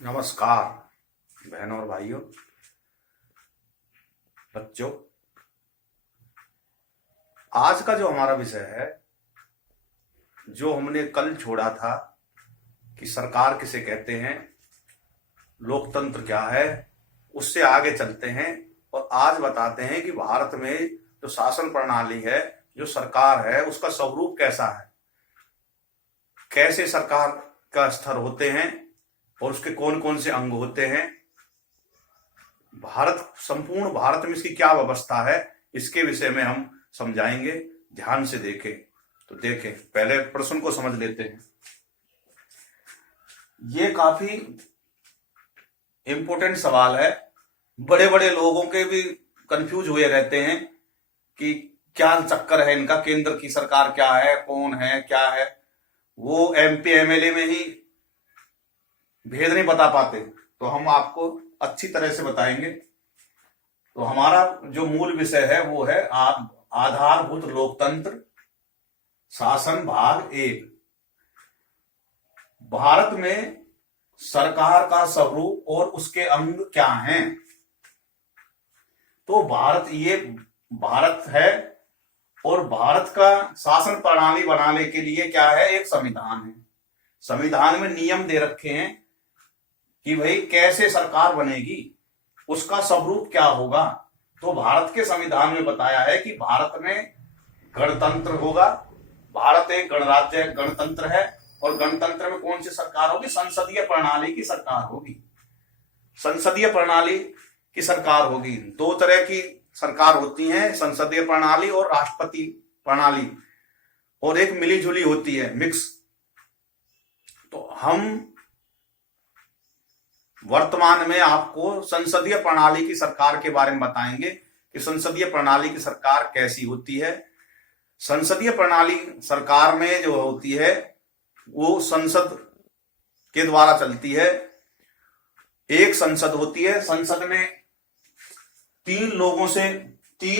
नमस्कार बहनों और भाइयों, बच्चों। आज का जो हमारा विषय है, जो हमने कल छोड़ा था कि सरकार किसे कहते हैं, लोकतंत्र क्या है, उससे आगे चलते हैं और आज बताते हैं कि भारत में जो शासन प्रणाली है, जो सरकार है, उसका स्वरूप कैसा है, कैसे सरकार का स्तर होते हैं और उसके कौन कौन से अंग होते हैं, संपूर्ण भारत में इसकी क्या व्यवस्था है, इसके विषय में हम समझाएंगे। ध्यान से देखें। तो देखें, पहले प्रश्न को समझ लेते हैं। ये काफी इंपॉर्टेंट सवाल है। बड़े बड़े लोगों के भी कंफ्यूज हुए रहते हैं कि क्या चक्कर है इनका, केंद्र की सरकार क्या है, कौन है, क्या है। वो एमपी एमएलए में ही भेद नहीं बता पाते, तो हम आपको अच्छी तरह से बताएंगे। तो हमारा जो मूल विषय है वो है आधारभूत लोकतंत्र शासन भाग 1। भारत में सरकार का स्वरूप और उसके अंग क्या हैं। तो भारत है और भारत का शासन प्रणाली बनाने के लिए क्या है, एक संविधान है। संविधान में नियम दे रखे हैं कि भाई कैसे सरकार बनेगी, उसका स्वरूप क्या होगा। तो भारत के संविधान में बताया है कि भारत में गणतंत्र होगा। भारत एक गणराज्य गणतंत्र है और गणतंत्र में कौन सी सरकार होगी, संसदीय प्रणाली की सरकार होगी। संसदीय प्रणाली की सरकार होगी। दो तरह की सरकार होती है, संसदीय प्रणाली और राष्ट्रपति प्रणाली, और एक मिली जुली होती है, मिक्स। तो हम वर्तमान में आपको संसदीय प्रणाली की सरकार के बारे में बताएंगे कि संसदीय प्रणाली की सरकार कैसी होती है। संसदीय प्रणाली सरकार में जो होती है वो संसद के द्वारा चलती है। एक संसद होती है, संसद में तीन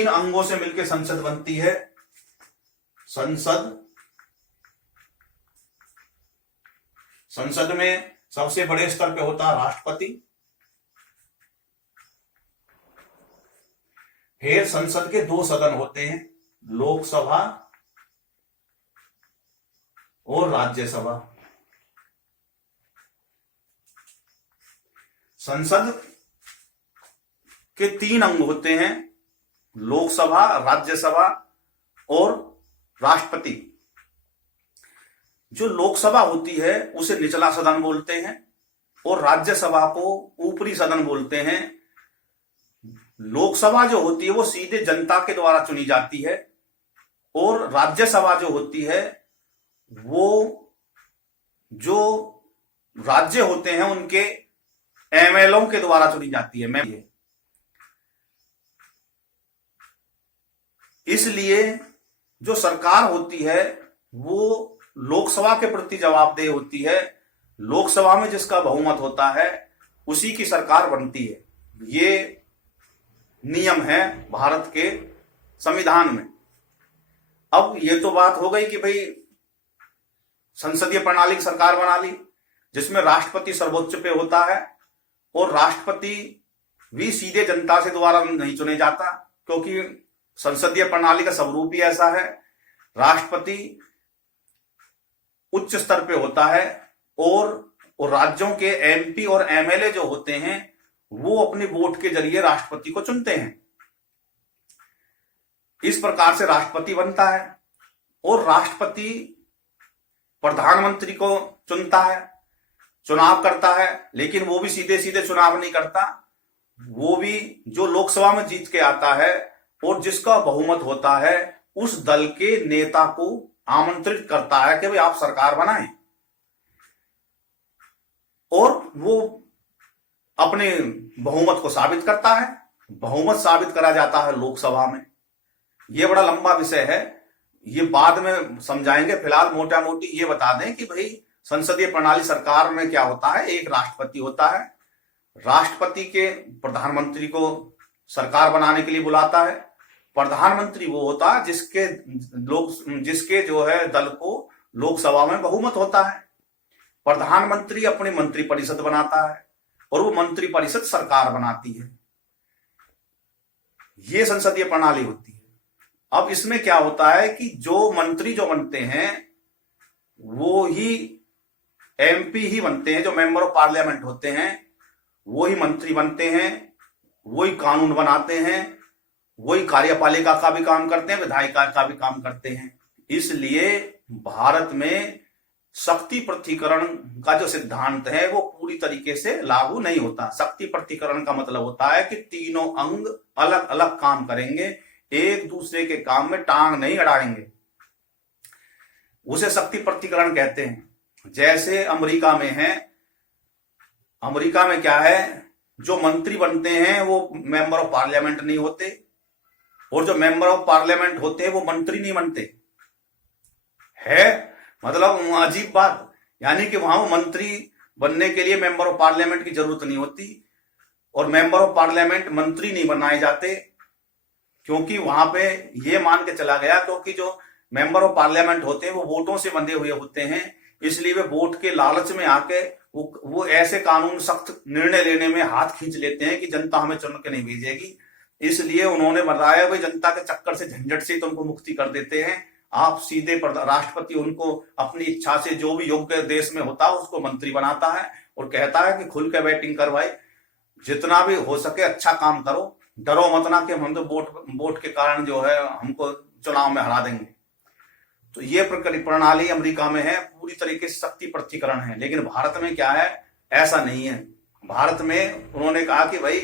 अंगों से मिलकर संसद बनती है। संसद में सबसे बड़े स्तर पे होता है राष्ट्रपति। फिर संसद के दो सदन होते हैं, लोकसभा और राज्यसभा। संसद के तीन अंग होते हैं, लोकसभा, राज्यसभा और राष्ट्रपति। जो लोकसभा होती है उसे निचला सदन बोलते हैं और राज्यसभा को ऊपरी सदन बोलते हैं। लोकसभा जो होती है वो सीधे जनता के द्वारा चुनी जाती है और राज्यसभा जो होती है वो जो राज्य होते हैं उनके एमएलओ के द्वारा चुनी जाती है। इसलिए जो सरकार होती है वो लोकसभा के प्रति जवाबदेह होती है। लोकसभा में जिसका बहुमत होता है उसी की सरकार बनती है। ये नियम है भारत के संविधान में। अब ये तो बात हो गई कि भाई संसदीय प्रणाली की सरकार बना ली, जिसमें राष्ट्रपति सर्वोच्च पे होता है और राष्ट्रपति भी सीधे जनता से द्वारा नहीं चुने जाता, क्योंकि संसदीय प्रणाली का स्वरूप ही ऐसा है। राष्ट्रपति उच्च स्तर पे होता है और राज्यों के एमपी और एमएलए जो होते हैं वो अपने वोट के जरिए राष्ट्रपति को चुनते हैं। इस प्रकार से राष्ट्रपति बनता है और राष्ट्रपति प्रधानमंत्री को चुनता है, चुनाव करता है, लेकिन वो भी सीधे सीधे चुनाव नहीं करता। वो भी जो लोकसभा में जीत के आता है और जिसका बहुमत होता है उस दल के नेता को आमंत्रित करता है कि भाई आप सरकार बनाएं, और वो अपने बहुमत को साबित करता है। बहुमत साबित करा जाता है लोकसभा में। ये बड़ा लंबा विषय है, ये बाद में समझाएंगे। फिलहाल मोटा मोटी ये बता दें कि भाई संसदीय प्रणाली सरकार में क्या होता है। एक राष्ट्रपति होता है, राष्ट्रपति के प्रधानमंत्री को सरकार बनाने के लिए बुलाता है। प्रधानमंत्री वो होता है जिसके जो है दल को लोकसभा में बहुमत होता है। प्रधानमंत्री अपनी मंत्रिपरिषद बनाता है और वो मंत्री परिषद सरकार बनाती है। ये संसदीय प्रणाली होती है। अब इसमें क्या होता है कि जो मंत्री जो बनते हैं वो ही एमपी ही बनते हैं, जो मेंबर ऑफ पार्लियामेंट होते हैं वो ही मंत्री बनते हैं, वही कानून बनाते हैं, वही कार्यपालिका का भी काम करते हैं, विधायिका का भी काम करते हैं। इसलिए भारत में शक्ति पृथकीकरण का जो सिद्धांत है वो पूरी तरीके से लागू नहीं होता। शक्ति पृथकीकरण का मतलब होता है कि तीनों अंग अलग अलग काम करेंगे, एक दूसरे के काम में टांग नहीं अड़ाएंगे, उसे शक्ति पृथकीकरण कहते हैं। जैसे अमेरिका में है, अमेरिका में क्या है, जो मंत्री बनते हैं वो मेंबर ऑफ पार्लियामेंट नहीं होते, और जो मेंबर ऑफ पार्लियामेंट होते हैं वो मंत्री नहीं बनते है। मतलब अजीब बात, यानी कि वहां वो मंत्री बनने के लिए मेंबर ऑफ पार्लियामेंट की जरूरत नहीं होती, और मेंबर ऑफ पार्लियामेंट मंत्री नहीं बनाए जाते, क्योंकि वहां पे ये मान के चला गया, क्योंकि जो मेंबर ऑफ पार्लियामेंट होते हैं वो वोटों से बंधे हुए होते हैं, इसलिए वे वोट के लालच में आके वो ऐसे कानून सख्त निर्णय लेने में हाथ खींच लेते हैं कि जनता हमें चुन के नहीं भेजेगी। इसलिए उन्होंने बताया भाई जनता के चक्कर से, झंझट से तो उनको मुक्ति कर देते हैं। आप सीधे राष्ट्रपति उनको अपनी इच्छा से जो भी योग्य देश में होता है उसको मंत्री बनाता है और कहता है कि खुल के बैटिंग कर भाई, जितना भी हो सके अच्छा काम करो, डरो मत ना कि हम तो वोट के कारण जो है हमको चुनाव में हरा देंगे। तो ये प्रणाली अमेरिका में है, पूरी तरीके से शक्ति पृथकीकरण है। लेकिन भारत में क्या है, ऐसा नहीं है। भारत में उन्होंने कहा कि भाई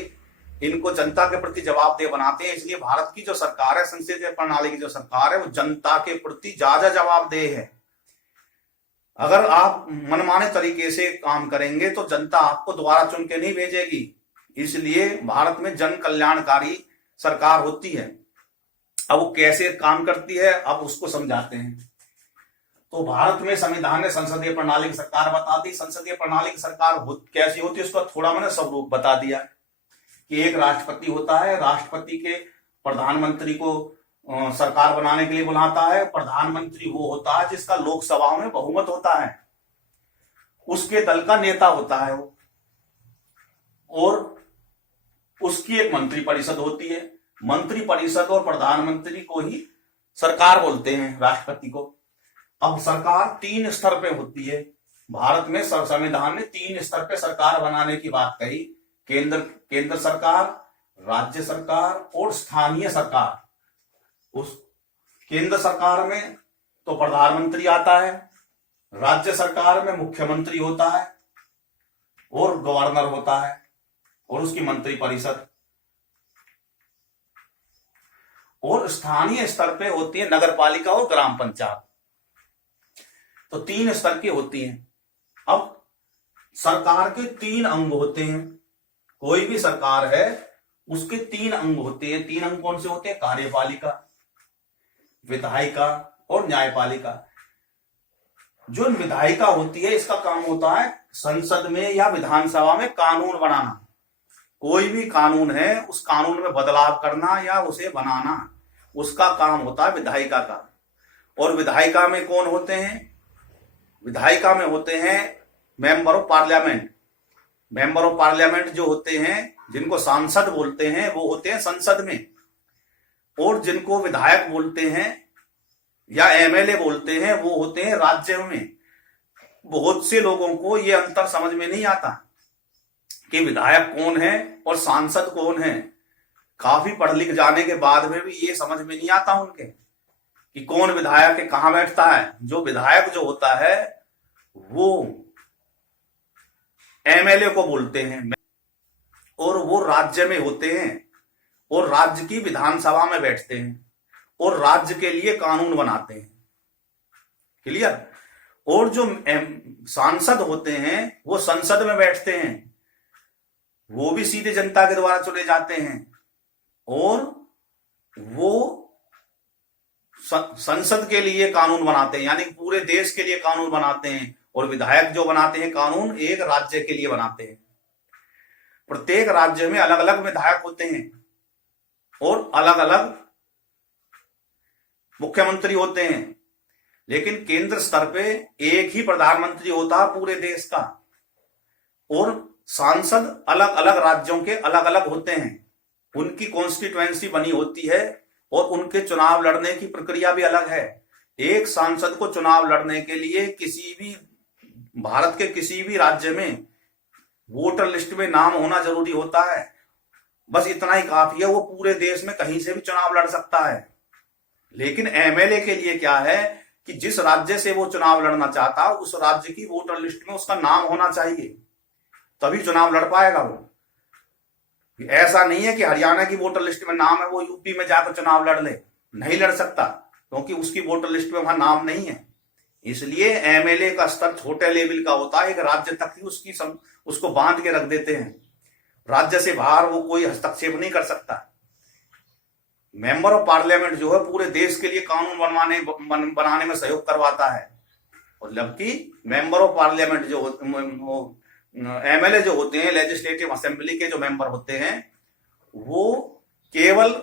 इनको जनता के प्रति जवाबदेह बनाते हैं, इसलिए भारत की जो सरकार है, संसदीय प्रणाली की जो सरकार है, वो जनता के प्रति ज्यादा जवाबदेह है। अगर आप मनमाने तरीके से काम करेंगे तो जनता आपको दोबारा चुन के नहीं भेजेगी। इसलिए भारत में जन कल्याणकारी सरकार होती है। अब वो कैसे काम करती है अब उसको समझाते हैं। तो भारत में संविधान ने संसदीय प्रणाली की सरकार बता दी। संसदीय प्रणाली की सरकार कैसी होती है उसका थोड़ा मैंने स्वरूप बता दिया कि एक राष्ट्रपति होता है, राष्ट्रपति के प्रधानमंत्री को सरकार बनाने के लिए बुलाता है। प्रधानमंत्री वो होता है जिसका लोकसभा में बहुमत होता है, उसके दल का नेता होता है वो, और उसकी एक मंत्री परिषद होती है। मंत्री परिषद और प्रधानमंत्री को ही सरकार बोलते हैं, राष्ट्रपति को। अब सरकार 3 स्तर पे होती है। भारत में संविधान ने 3 स्तर पे सरकार बनाने की बात कही, केंद्र सरकार, राज्य सरकार और स्थानीय सरकार। उस केंद्र सरकार में तो प्रधानमंत्री आता है, राज्य सरकार में मुख्यमंत्री होता है और गवर्नर होता है और उसकी मंत्री परिषद, और स्थानीय स्तर पे होती है नगर पालिका और ग्राम पंचायत। तो 3 स्तर की होती हैं। अब सरकार के 3 अंग होते हैं। कोई भी सरकार है उसके 3 अंग होते हैं। 3 अंग कौन से होते हैं? कार्यपालिका, विधायिका और न्यायपालिका। जो विधायिका होती है इसका काम होता है संसद में या विधानसभा में कानून बनाना। कोई भी कानून है उस कानून में बदलाव करना या उसे बनाना, उसका काम होता है विधायिका का। और विधायिका में कौन होते हैं? विधायिका में होते हैं member of parliament. Member of parliament जो होते हैं, जिनको सांसद बोलते हैं, वो होते हैं संसद में। और जिनको विधायक बोलते हैं या एमएलए बोलते हैं वो होते हैं राज्य में। बहुत से लोगों को ये अंतर समझ में नहीं आता कि विधायक कौन है और सांसद कौन है। काफी पढ़ लिख जाने के बाद में भी ये समझ में नहीं आता उनके कि कौन विधायक है, कहां बैठता है। जो विधायक जो होता है वो एमएलए को बोलते हैं और वो राज्य में होते हैं और राज्य की विधानसभा में बैठते हैं और राज्य के लिए कानून बनाते हैं। क्लियर? और जो सांसद होते हैं वो संसद में बैठते हैं, वो भी सीधे जनता के द्वारा चुने जाते हैं और वो संसद के लिए कानून बनाते हैं, यानी पूरे देश के लिए कानून बनाते हैं। और विधायक जो बनाते हैं कानून, एक राज्य के लिए बनाते हैं। प्रत्येक राज्य में अलग अलग विधायक होते हैं और अलग अलग मुख्यमंत्री होते हैं। लेकिन केंद्र स्तर पे एक ही प्रधानमंत्री होता है पूरे देश का, और सांसद अलग अलग राज्यों के अलग अलग होते हैं, उनकी कॉन्स्टिट्यूएंसी बनी होती है और उनके चुनाव लड़ने की प्रक्रिया भी अलग है। एक सांसद को चुनाव लड़ने के लिए किसी भी भारत के किसी भी राज्य में वोटर लिस्ट में नाम होना जरूरी होता है, बस इतना ही काफी है, वो पूरे देश में कहीं से भी चुनाव लड़ सकता है। लेकिन एमएलए के लिए क्या है कि जिस राज्य से वो चुनाव लड़ना चाहता है उस राज्य की वोटर लिस्ट में उसका नाम होना चाहिए, तभी चुनाव लड़ पाएगा वो। ऐसा नहीं है कि हरियाणा की वोटर लिस्ट में नाम है वो यूपी में जाकर चुनाव लड़ ले, नहीं लड़ सकता, क्योंकि उसकी वोटर लिस्ट में वहां नाम नहीं है। इसलिए एमएलए का स्तर छोटे लेवल का होता है, एक राज्य तक ही उसको बांध के रख देते हैं, राज्य से बाहर वो कोई हस्तक्षेप नहीं कर सकता। मेंबर ऑफ पार्लियामेंट जो है पूरे देश के लिए कानून बनाने में सहयोग करवाता है, और जबकि मेंबर ऑफ पार्लियामेंट जो एमएलए जो होते हैं, लेजिस्लेटिव असेंबली के जो मेंबर होते हैं, वो केवल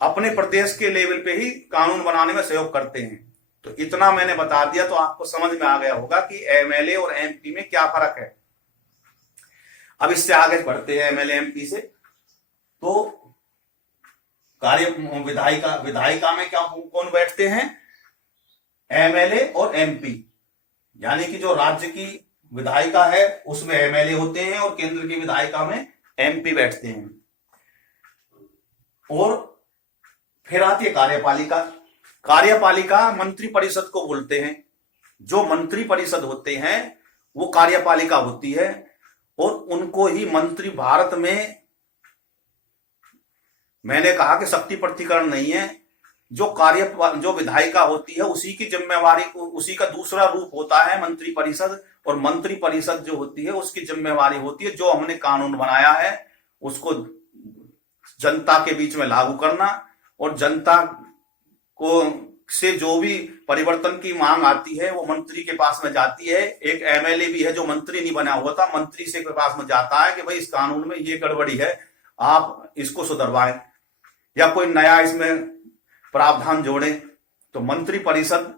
अपने प्रदेश के लेवल पे ही कानून बनाने में सहयोग करते हैं। तो इतना मैंने बता दिया तो आपको समझ में आ गया होगा कि एमएलए और एमपी में क्या फर्क है। अब इससे आगे बढ़ते हैं एमएलए एमपी से। तो कार्य विधायिका में क्या कौन बैठते हैं? एमएलए और एमपी, यानी कि जो राज्य की विधायिका है उसमें एमएलए होते हैं और केंद्र की विधायिका में एमपी बैठते हैं। और फिर आती है कार्यपालिका। कार्यपालिका मंत्री परिषद को बोलते हैं। जो मंत्री परिषद होते हैं वो कार्यपालिका होती है, और उनको ही मंत्री, भारत में मैंने कहा कि शक्ति प्रतिकरण नहीं है, जो विधायिका होती है उसी की जिम्मेवारी, उसी का दूसरा रूप होता है मंत्री परिषद, और मंत्री परिषद जो होती है उसकी जिम्मेवारी होती है जो हमने कानून बनाया है उसको जनता के बीच में लागू करना, और जनता को से जो भी परिवर्तन की मांग आती है वो मंत्री के पास में जाती है। एक एमएलए भी है जो मंत्री नहीं बना हुआ था, मंत्री से के पास में जाता है कि भाई इस कानून में ये गड़बड़ी है, आप इसको सुधरवाएं या कोई नया इसमें प्रावधान जोड़े। तो मंत्री परिषद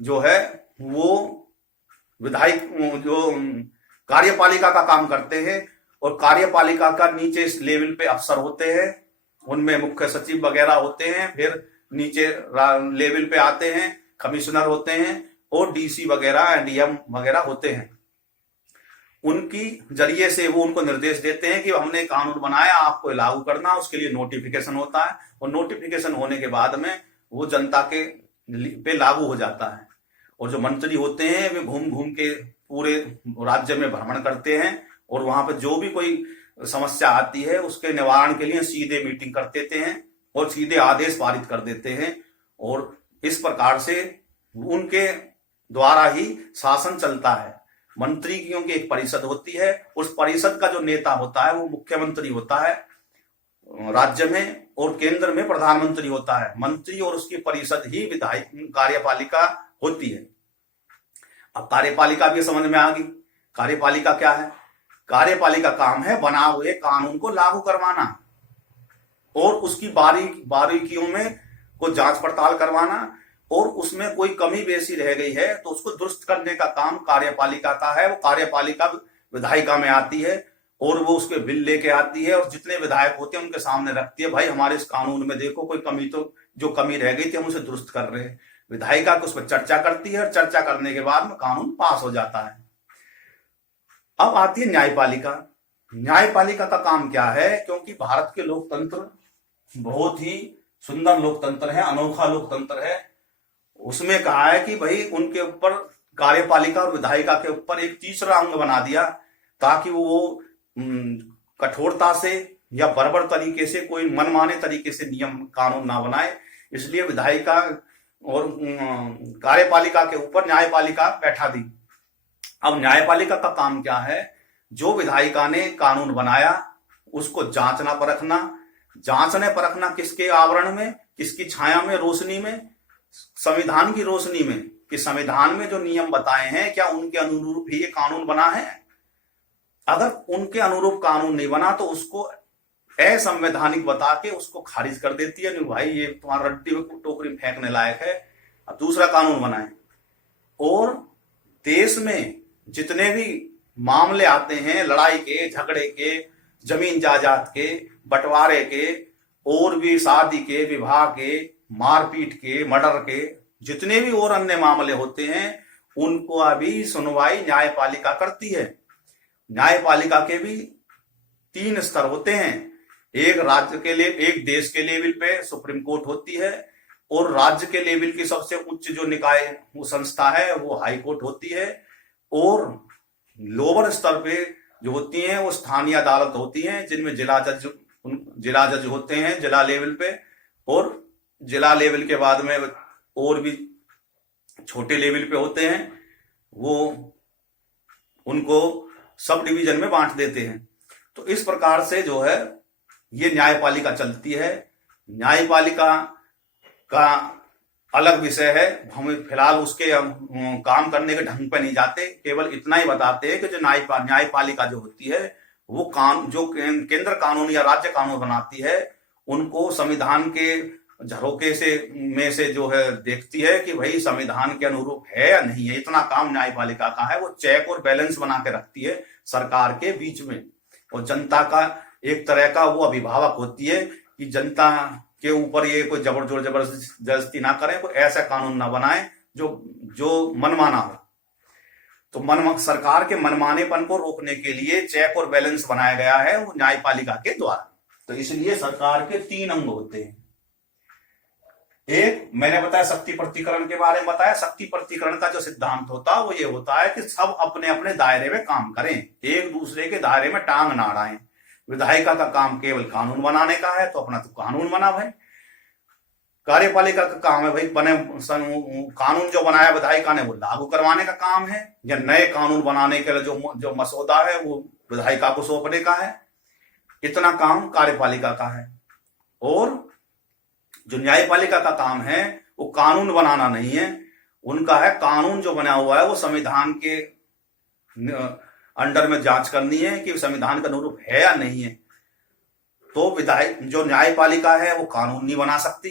जो है वो विधायक जो कार्यपालिका का काम करते हैं, और कार्यपालिका का नीचे इस लेवल पे अफसर होते हैं, उनमें मुख्य सचिव वगैरह होते हैं, फिर नीचे लेवल पे आते हैं कमिश्नर होते हैं, और डीसी वगैरह एडीएम वगैरह होते हैं। उनकी जरिए से वो उनको निर्देश देते हैं कि हमने कानून बनाया, आपको लागू करना। उसके लिए नोटिफिकेशन होता है, और नोटिफिकेशन होने के बाद में वो जनता के पे लागू हो जाता है। और जो मंत्री होते हैं वे घूम घूम के पूरे राज्य में भ्रमण करते हैं, और वहां पर जो भी कोई समस्या आती है उसके निवारण के लिए सीधे मीटिंग कर देते हैं और सीधे आदेश पारित कर देते हैं। और इस प्रकार से उनके द्वारा ही शासन चलता है। मंत्रियों की एक परिषद होती है, उस परिषद का जो नेता होता है वो मुख्यमंत्री होता है राज्य में, और केंद्र में प्रधानमंत्री होता है। मंत्री और उसकी परिषद ही विधायक कार्यपालिका होती है। अब कार्यपालिका भी समझ में आ गई। कार्यपालिका क्या है? कार्यपालिका काम है बना हुए कानून को लागू करवाना, और उसकी बारीकियों में को जांच पड़ताल करवाना, और उसमें कोई कमी बेसी रह गई है तो उसको दुरुस्त करने का काम कार्यपालिका का है। वो कार्यपालिका विधायिका में आती है और वो उसके बिल लेके आती है, और जितने विधायक होते हैं उनके सामने रखती है, भाई हमारे इस कानून में देखो कोई कमी, तो जो कमी रह गई थी हम उसे दुरुस्त कर रहे हैं। विधायिका को उस पर चर्चा करती है, और चर्चा करने के बाद में कानून पास हो जाता है। अब आती है न्यायपालिका। न्यायपालिका का काम क्या है? क्योंकि भारत के लोकतंत्र बहुत ही सुंदर लोकतंत्र है, अनोखा लोकतंत्र है, उसमें कहा है कि भाई उनके ऊपर कार्यपालिका और विधायिका के ऊपर एक तीसरा अंग बना दिया, ताकि वो कठोरता से या बर्बर तरीके से, कोई मनमाने तरीके से नियम कानून ना बनाए। इसलिए विधायिका और कार्यपालिका के ऊपर न्यायपालिका बैठा दी। अब न्यायपालिका का काम क्या है? जो विधायिका ने कानून बनाया उसको जांचना परखना। जांचने परखना किसके आवरण में, किसकी छाया में, रोशनी में? संविधान की रोशनी में, कि संविधान में जो नियम बताए हैं क्या उनके अनुरूप ही ये कानून बना है। अगर उनके अनुरूप कानून नहीं बना तो उसको असंवैधानिक बता के उसको खारिज कर देती है, नहीं भाई ये तुम्हारा रद्दी में टोकरी में फेंकने लायक है, अब दूसरा कानून बनाए। और देश में जितने भी मामले आते हैं लड़ाई के, झगड़े के, जमीन जायदाद के, बंटवारे के, और भी शादी के, विवाह के, मारपीट के, मर्डर के, जितने भी और अन्य मामले होते हैं उनको अभी सुनवाई न्यायपालिका करती है। न्यायपालिका के भी 3 स्तर होते हैं। एक राज्य के लिए, एक देश के लेवल पे सुप्रीम कोर्ट होती है, और राज्य के लेवल की सबसे उच्च जो निकाय वो संस्था है वो हाई कोर्ट होती है, और लोअर स्तर पे जो होती हैं वो स्थानीय अदालत होती हैं, जिनमें जिला जज होते हैं जिला लेवल पे, और जिला लेवल के बाद में और भी छोटे लेवल पे होते हैं, वो उनको सब डिवीजन में बांट देते हैं। तो इस प्रकार से जो है ये न्यायपालिका चलती है। न्यायपालिका का अलग विषय है, हम फिलहाल उसके काम करने के ढंग पे नहीं जाते, केवल इतना ही बताते हैं कि जो न्यायपालिका जो होती है वो जो केंद्र कानून या राज्य कानून बनाती है उनको संविधान के झरोके से जो है देखती है कि भाई संविधान के अनुरूप है या नहीं है। इतना काम न्यायपालिका का है। वो चेक और बैलेंस बना के रखती है सरकार के बीच में, और जनता का एक तरह का वो अभिभावक होती है कि जनता के ऊपर ये कोई जबरदस्ती ना करें, कोई ऐसा कानून ना बनाए जो मनमाना हो। तो सरकार के मनमानेपन को रोकने के लिए चेक और बैलेंस बनाया गया है वो न्यायपालिका के द्वारा। तो इसलिए सरकार के 3 अंग होते हैं। एक मैंने बताया शक्ति प्रतिकरण के बारे में बताया। शक्ति प्रतिकरण का जो सिद्धांत होता है वो ये होता है कि सब अपने अपने दायरे में काम करें, एक दूसरे के दायरे में टांग ना अड़ाएं। विधायिका का काम केवल कानून बनाने का है तो अपना तो कानून बना भाई। कार्यपालिका का काम है भाई कानून जो बनाया विधायिका ने वो लागू करवाने का काम है, या नए कानून बनाने के लिए जो मसौदा है वो विधायिका को सौंपने का है। इतना काम कार्यपालिका का है। और जो न्यायपालिका का काम है वो कानून बनाना नहीं है, उनका है कानून जो बना हुआ है वो संविधान के अंडर में जांच करनी है कि संविधान का अनुरूप है या नहीं है। तो जो न्यायपालिका है वो कानून नहीं बना सकती,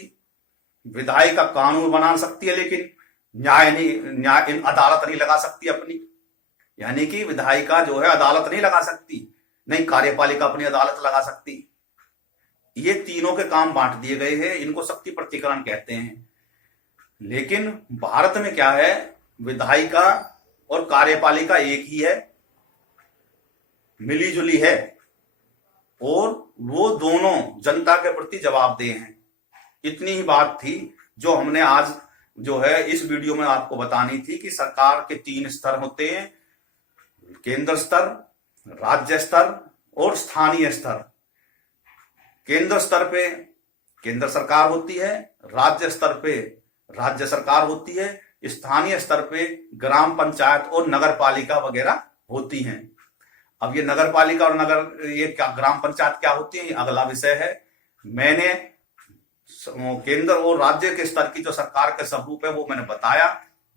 विधायिका कानून बना सकती है लेकिन न्याय अदालत नहीं लगा सकती अपनी। यानी कि विधायिका जो है अदालत नहीं लगा सकती, नहीं कार्यपालिका अपनी अदालत लगा सकती। ये तीनों के काम बांट दिए गए हैं, इनको शक्ति प्रतिकरण कहते हैं। लेकिन भारत में क्या है, विधायिका और कार्यपालिका एक ही है, मिली जुली है, और वो दोनों जनता के प्रति जवाबदेह हैं। इतनी ही बात थी जो हमने आज जो है इस वीडियो में आपको बतानी थी कि सरकार के 3 स्तर होते हैं, केंद्र स्तर, राज्य स्तर और स्थानीय स्तर। केंद्र स्तर पे केंद्र सरकार होती है, राज्य स्तर पे राज्य सरकार होती है, स्थानीय स्तर पे ग्राम पंचायत और नगर पालिका वगैरह होती हैं। अब ये नगर पालिका और ये क्या ग्राम पंचायत क्या होती है, ये अगला विषय है। मैंने केंद्र और राज्य के स्तर की जो सरकार के स्वरूप है वो मैंने बताया।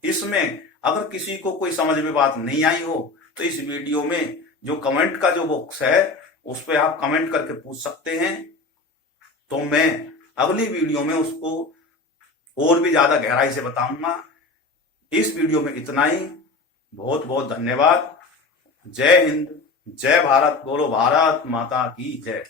इसमें अगर किसी को कोई समझ में बात नहीं आई हो तो इस वीडियो में जो कमेंट का जो बॉक्स है उस पर आप कमेंट करके पूछ सकते हैं, तो मैं अगली वीडियो में उसको और भी ज्यादा गहराई से बताऊंगा। इस वीडियो में इतना ही। बहुत बहुत धन्यवाद। जय हिंद, जय भारत। बोलो भारत माता की जय।